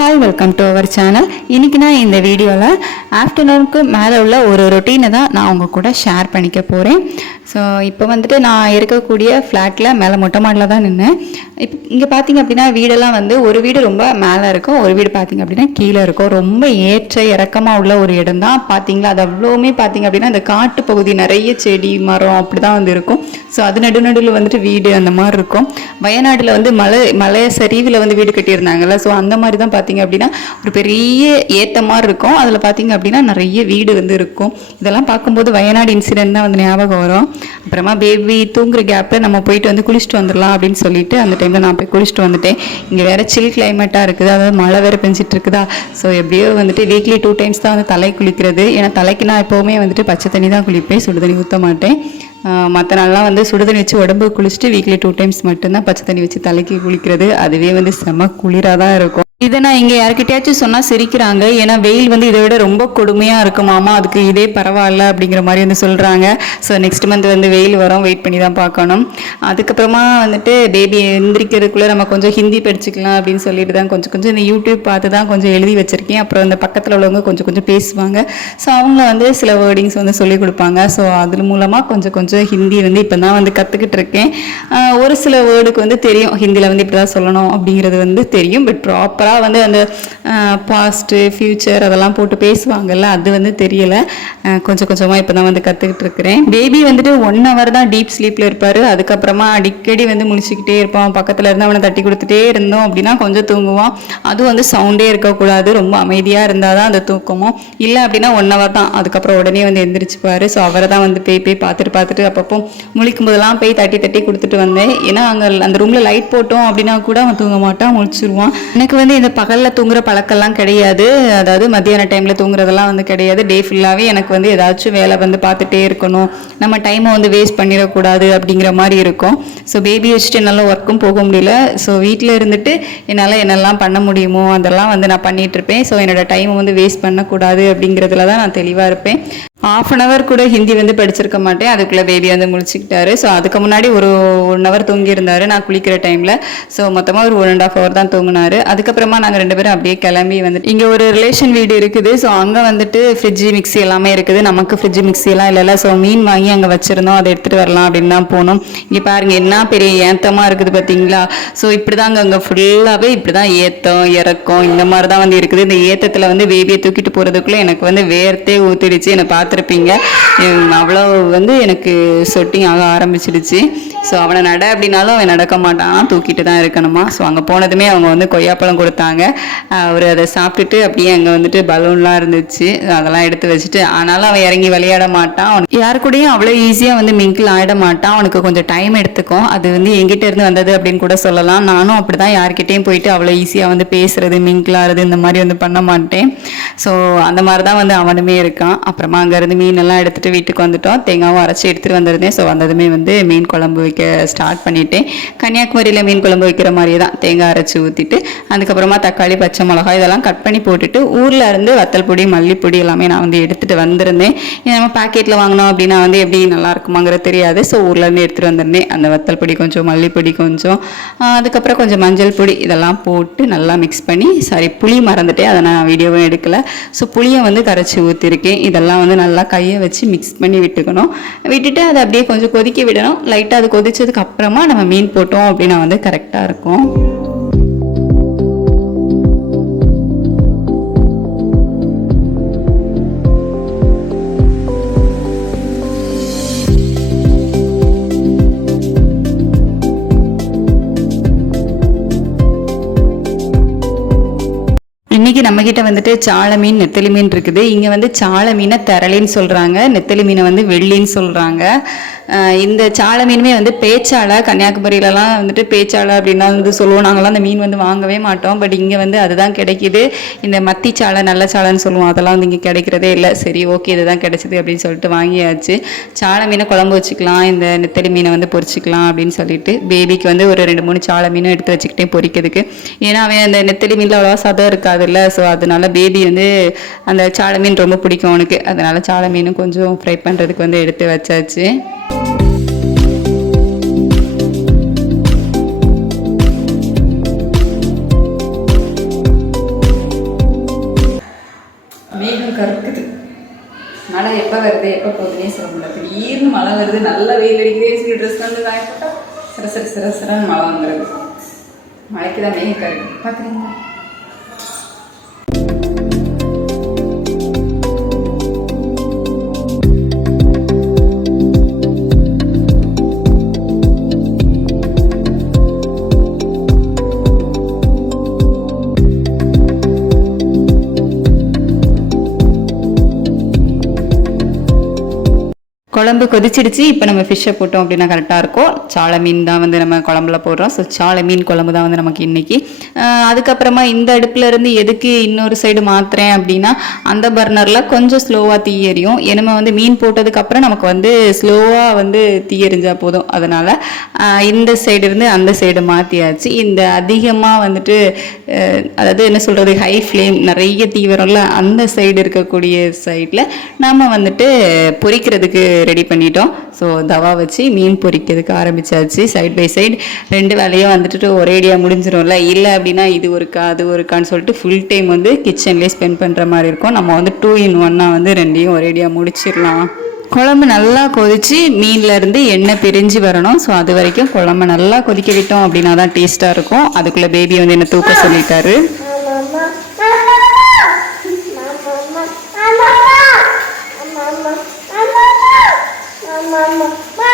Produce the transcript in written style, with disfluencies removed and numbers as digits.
Hi, welcome to our channel. இன்றைக்கி நான் இந்த வீடியோவில் ஆஃப்டர்நூனுக்கு மேலே உள்ள ஒரு ரொட்டீனை தான் நான் உங்கள் கூட ஷேர் பண்ணிக்க போகிறேன். ஸோ இப்போ வந்துட்டு நான் இருக்கக்கூடிய ஃப்ளாட்டில் மேலே மொட்டை மாடியில் தான் நின்னேன். இப்போ இங்கே பார்த்திங்க அப்படின்னா வீடெல்லாம் வந்து ஒரு வீடு ரொம்ப மேலே இருக்கும், ஒரு வீடு பார்த்திங்க அப்படின்னா கீழே இருக்கும். ரொம்ப ஏற்ற இறக்கமாக உள்ள ஒரு இடம் தான். பார்த்திங்களா, அது அவ்வளோவுமே பார்த்திங்க அப்படின்னா இந்த காட்டு பகுதி நிறைய செடி மரம் அப்படி தான் வந்து இருக்கும். ஸோ அது நடுநடுவில் வந்துட்டு வீடு அந்த மாதிரி இருக்கும். வயநாட்டில் வந்து மலை சரிவில் வந்து வீடு கட்டியிருந்தாங்கல்ல, ஸோ அந்த மாதிரி தான் பார்த்திங்க அப்படின்னா ஒரு பெரிய ஏற்ற மாதிரி இருக்கும். அதில் பார்த்திங்க அப்படின்னா நிறைய வீடு வந்து இருக்கும். இதெல்லாம் பார்க்கும்போது வயநாடு இன்சிடென்ட் தான் வந்து ஞாபகம் வரும். அப்புறமா பேபி தூங்குற கேப்பில் நம்ம போயிட்டு வந்து குளிச்சுட்டு வந்துடலாம் அப்படின்னு சொல்லிட்டு அந்த டைமில் நான் போய் குளிச்சுட்டு வந்துட்டேன். இங்கே வேறு சில் கிளைமேட்டாக இருக்குது, அதாவது மழை வேறு பெஞ்சிட்டு இருக்குதா. ஸோ எப்படியோ வந்துட்டு வீக்லி 2 times தான் வந்து தலை குளிக்கிறது. ஏன்னா தலைக்கு நான் எப்போவுமே வந்துட்டு பச்சை தண்ணி தான் குளிப்பேன், சுடு தண்ணி ஊற்ற மாட்டேன். மற்ற நாள்லாம் வந்து சுடுதண்ணி வச்சு உடம்பு குளிச்சுட்டு வீக்லி 2 times மட்டும்தான் பச்சை தண்ணி வச்சு தலைக்கு குளிக்கிறது. அதுவே வந்து செம குளிராக தான் இருக்கும். இதை நான் இங்கே யார்கிட்டயாச்சும் சொன்னால் சிரிக்கிறாங்க. ஏன்னா வெயில் வந்து இதை விட ரொம்ப கொடுமையாக இருக்குமாமா, அதுக்கு இதே பரவாயில்ல அப்படிங்கிற மாதிரி வந்து சொல்கிறாங்க. ஸோ நெக்ஸ்ட் மந்த் வந்து வெயில் வரும், வெயிட் பண்ணி தான் பார்க்கணும். அதுக்கப்புறமா வந்துட்டு பேபி எந்திரிக்கிறதுக்குள்ளே நம்ம கொஞ்சம் ஹிந்தி படிச்சுக்கலாம் அப்படின்னு சொல்லிட்டு தான் கொஞ்சம் இந்த யூடியூப் பார்த்து தான் கொஞ்சம் எழுதி வச்சுருக்கேன். அப்புறம் இந்த பக்கத்தில் உள்ளவங்க கொஞ்சம் பேசுவாங்க. ஸோ அவங்க வந்து சில வேர்டிங்ஸ் வந்து சொல்லிக் கொடுப்பாங்க. ஸோ அது மூலமாக கொஞ்சம் ஹிந்தி வந்து இப்போ தான் வந்து கற்றுக்கிட்டு இருக்கேன். ஒரு சில வேர்டுக்கு வந்து தெரியும், ஹிந்தியில் வந்து இப்படி தான் சொல்லணும் அப்படிங்கிறது வந்து தெரியும். பட் ப்ராப்பராக வந்து அந்த பாஸ்ட்டு ஃபியூச்சர் அதெல்லாம் போட்டு பேசுவாங்கல்ல, அது வந்து தெரியலை. கொஞ்சமாக இப்போ தான் வந்து கற்றுக்கிட்டு இருக்கிறேன். பேபி வந்துட்டு 1 hour தான் டீப் ஸ்லீப்பில் இருப்பார். அதுக்கப்புறமா அடிக்கடி வந்து முழிச்சிக்கிட்டே இருப்பான். பக்கத்தில் இருந்து அவனை தட்டி கொடுத்துட்டே இருந்தோம் அப்படின்னா கொஞ்சம் தூங்குவான். அதுவும் வந்து சவுண்டே இருக்கக்கூடாது, ரொம்ப அமைதியாக இருந்தால் தான் அந்த தூக்கமும். இல்லை அப்படின்னா 1 hour தான், அதுக்கப்புறம் உடனே வந்து எந்திரிச்சுப்பார். ஸோ அவரை தான் வந்து போய் பார்த்துட்டு அப்பப்போ முழிக்கும் போதெல்லாம் போய் தட்டி கொடுத்துட்டு வந்தேன். ஏன்னா அங்கே அந்த ரூமில் லைட் போட்டோம் அப்படின்னா கூட அவன் தூங்க மாட்டான், முழிச்சிருவான். எனக்கு வந்து இந்த பகலில் தூங்குற பழக்கம்லாம் கிடையாது, அதாவது மத்தியான டைமில் தூங்குறதெல்லாம் வந்து கிடையாது. டே ஃபுல்லாகவே எனக்கு வந்து ஏதாச்சும் வேலை வந்து பார்த்துட்டே இருக்கணும், நம்ம டைமை வந்து வேஸ்ட் பண்ணிடக்கூடாது அப்படிங்கிற மாதிரி இருக்கும். ஸோ பேபி வச்சுட்டு என்னால் ஒர்க்கும் போக முடியல. ஸோ வீட்டில் இருந்துட்டு என்னால் என்னெல்லாம் பண்ண முடியுமோ அதெல்லாம் வந்து நான் பண்ணிகிட்ருப்பேன். ஸோ என்னோடய டைமை வந்து வேஸ்ட் பண்ணக்கூடாது அப்படிங்கிறதுல தான் நான் தெளிவாக இருப்பேன். 1/2 hour கூட ஹிந்தி வந்து படிச்சிருக்க மாட்டேன், அதுக்குள்ளே பேபி வந்து முழிச்சிக்கிட்டாரு. ஸோ அதுக்கு முன்னாடி ஒரு 1 hour தூங்கியிருந்தார் நான் குளிக்கிற டைமில். ஸோ மொத்தமாக ஒரு 1.5 hour தான் தூங்கினார். அதுக்கப்புறமா நாங்கள் 2 பேரும் அப்படியே கிளம்பி வந்துட்டு இங்கே ஒரு ரிலேஷன் வீடு இருக்குது. ஸோ அங்கே வந்துட்டு ஃப்ரிட்ஜு மிக்ஸி எல்லாமே இருக்குது. நமக்கு ஃப்ரிட்ஜு மிக்ஸி எல்லாம் இல்லைல்ல. ஸோ மீன் வாங்கி அங்கே வச்சுருந்தோம், அதை எடுத்துகிட்டு வரலாம் அப்படின்னு தான் போனோம். இங்கே பாருங்கள் என்ன பெரிய ஏத்தமாக இருக்குது பார்த்தீங்களா. ஸோ இப்படி தாங்க அங்கே ஃபுல்லாகவே இப்படி தான் ஏத்தம் இறக்கம் இந்த மாதிரி தான் வந்து இருக்குது. இந்த ஏத்தத்தில் வந்து பேபியை தூக்கிட்டு போகிறதுக்குள்ளே எனக்கு வந்து வேர்த்தே ஊற்றிடுச்சு. என்னை பார்த்துருப்பீங்க, அவ்வளோ வந்து எனக்கு சொட்டிங் ஆக ஆரம்பிச்சிடுச்சு. ஸோ அவனை நட அப்படின்னாலும் அவன் நடக்க மாட்டான், தூக்கிட்டு தான் இருக்கணுமா. ஸோ அங்கே போனதுமே அவங்க வந்து கொய்யாப்பழம் கொடுத்தாங்க. அவர் அதை சாப்பிட்டுட்டு அப்படியே அங்கே வந்துட்டு பலூன்லாம் இருந்துச்சு, அதெல்லாம் எடுத்து வச்சுட்டு. ஆனாலும் அவன் இறங்கி விளையாட மாட்டான், யாரு கூடயும் அவ்வளோ ஈஸியாக வந்து மிங்கிள் ஆகிட மாட்டான். அவனுக்கு கொஞ்சம் டைம் எடுத்துக்கும். அது வந்து எங்கிட்ட இருந்து வந்தது அப்படின்னு கூட சொல்லலாம். நானும் அப்படி தான் யார்கிட்டையும் போயிட்டு அவ்வளோ ஈஸியாக வந்து பேசுறது மிங்கிள் ஆகிறது இந்த மாதிரி வந்து பண்ண மாட்டேன். ஸோ அந்த மாதிரி தான் வந்து அவனுமே இருக்கான். அப்புறமா அங்கேருந்து மீனெல்லாம் எடுத்துகிட்டு வீட்டுக்கு வந்துட்டோம். தேங்காவும் அரைச்சி எடுத்துகிட்டு வந்திருந்தேன். ஸோ வந்ததுமே வந்து மீன் குழம்பு வைக்க ஸ்டார்ட் பண்ணிட்டேன். கன்னியாகுமரியில் மீன் குழம்பு வைக்கிற மாதிரியே தான் தேங்காய் அரைச்சி ஊற்றிட்டு அதுக்கப்புறமா தக்காளி பச்சை மிளகாய் இதெல்லாம் கட் பண்ணி போட்டுட்டு ஊரில் இருந்து வத்தல் பொடி மல்லிப்பொடி எல்லாமே நான் வந்து எடுத்துகிட்டு வந்திருந்தேன். நம்ம பேக்கெட்டில் வாங்கினோம் அப்படின்னா வந்து எப்படி நல்லா இருக்குமாங்கிறது தெரியாது. ஸோ ஊர்லேருந்து எடுத்துகிட்டு வந்திருந்தேன். அந்த வத்தல் பொடி கொஞ்சம், மல்லிப்பொடி கொஞ்சம், அதுக்கப்புறம் கொஞ்சம் மஞ்சள் பொடி இதெல்லாம் போட்டு நல்லா மிக்ஸ் பண்ணி, புளி மறந்துட்டேன், அதை நான் வீடியோவும் எடுக்கலை. ஸோ புளியை வந்து கரைச்சி ஊற்றிருக்கேன். இதெல்லாம் வந்து நல்லா கையை வச்சு மிக்ஸ் பண்ணி விட்டுட்டு அதை அப்படியே கொஞ்சம் கொதிக்க விடணும். லைட்டாக அது கொதிச்சதுக்கு அப்புறமா நம்ம மீன் போட்டோம் அப்படின்னா வந்து கரெக்டாக இருக்கும். இன்றைக்கி நம்மக்கிட்ட வந்துட்டு சாலை மீன், நெத்தலி மீன் இருக்குது. இங்கே வந்து சாலை மீனை தெரளின்னு சொல்கிறாங்க, நெத்தலி மீனை வந்து வெள்ளின்னு சொல்கிறாங்க. இந்த சாலை மீனுமே வந்து பேச்சாலை, கன்னியாகுமரியிலலாம் வந்துட்டு பேச்சாலை அப்படின்னா வந்து சொல்லுவோம். நாங்கள்லாம் அந்த மீன் வந்து வாங்கவே மாட்டோம். பட் இங்கே வந்து அதுதான் கிடைக்கிது. இந்த மத்தி சாலை, நல்ல சாலைன்னு சொல்லுவோம், அதெல்லாம் வந்து இங்கே கிடைக்கிறதே இல்லை. சரி, ஓகே, இதுதான் கிடைச்சிது அப்படின்னு சொல்லிட்டு வாங்கியாச்சு. சாலை மீனை குழம்பு வச்சுக்கலாம், இந்த நெத்தலி மீனை வந்து பொரிச்சிக்கலாம் அப்படின்னு சொல்லிட்டு பேபிக்கு வந்து ஒரு 2-3 சாலை மீனும் எடுத்து வச்சுக்கிட்டேன் பொரிக்கிறதுக்கு. ஏன்னா அவன் அந்த நெத்தலி மீனில் அவ்வளோவா சதம் இருக்காது இல்லை. ஸோ அதனால பேபி வந்து அந்த சாலை மீன் ரொம்ப பிடிக்கும் அவனுக்கு. அதனால சாலை மீனும் கொஞ்சம் ஃப்ரை பண்ணுறதுக்கு வந்து எடுத்து வச்சாச்சு. எப்போ வருது எப்போ போகுதுன்னே சொல்ல முடியல. திடீர்னு மழை வருது, நல்ல வெயில் அடிக்கிறே சொல்லி ட்ரெஸ் வந்து காய போட்டால் சிறன்னு மழை வந்துடுது. மழைக்கு தான் மெயின் கருக்கு பார்க்குறீங்களா? குழம்பு கொதிச்சிடுச்சு. இப்போ நம்ம ஃபிஷ்ஷை போட்டோம் அப்படின்னா கரெக்டாக இருக்கும். சாலை மீன் தான் வந்து நம்ம குழம்புல போடுறோம். ஸோ சாலை மீன் குழம்பு தான் வந்து நமக்கு இன்றைக்கி. அதுக்கப்புறமா இந்த அடுப்பில் இருந்து எதுக்கு இன்னொரு சைடு மாற்றுறேன் அப்படின்னா, அந்த பர்னரில் கொஞ்சம் ஸ்லோவாக தீ எரியும். நம்ம வந்து மீன் போட்டதுக்கப்புறம் நமக்கு வந்து ஸ்லோவாக வந்து தீ எரிஞ்சால் போதும். அதனால் இந்த சைடு இருந்து அந்த சைடு மாற்றியாச்சு. இந்த அதிகமாக வந்துட்டு அதாவது என்ன சொல்கிறது, ஹை ஃப்ளேம் நிறைய தீ வரும்ல, அந்த சைடு இருக்கக்கூடிய சைடில் நம்ம வந்துட்டு பொரிக்கிறதுக்கு ரெடி பண்ணிட்டோம். ஸோ தவா வச்சு மீன் பொரிக்கிறதுக்கு ஆரம்பிச்சாச்சு. சைட் பை சைடு 2 வேலையும் வந்துட்டு ஒரேடியாக முடிஞ்சிடும்ல. இல்லை அப்படின்னா இது ஒருக்கா அது ஒருக்கான்னு சொல்லிட்டு ஃபுல் டைம் வந்து கிச்சன்லேயே ஸ்பெண்ட் பண்ணுற மாதிரி இருக்கும். நம்ம வந்து 2 in 1 வந்து 2ஐயும் ஒரேடியாக முடிச்சிடலாம். குழம்பு நல்லா கொதித்து மீன்லேருந்து எண்ணெய் பிரிஞ்சு வரணும். ஸோ அது வரைக்கும் குழம்பு நல்லா கொதிக்க விட்டோம் அப்படின்னா தான் டேஸ்ட்டாக இருக்கும். அதுக்குள்ளே பேபி வந்து என்ன தூக்க சொல்லிட்டாரு. Mama.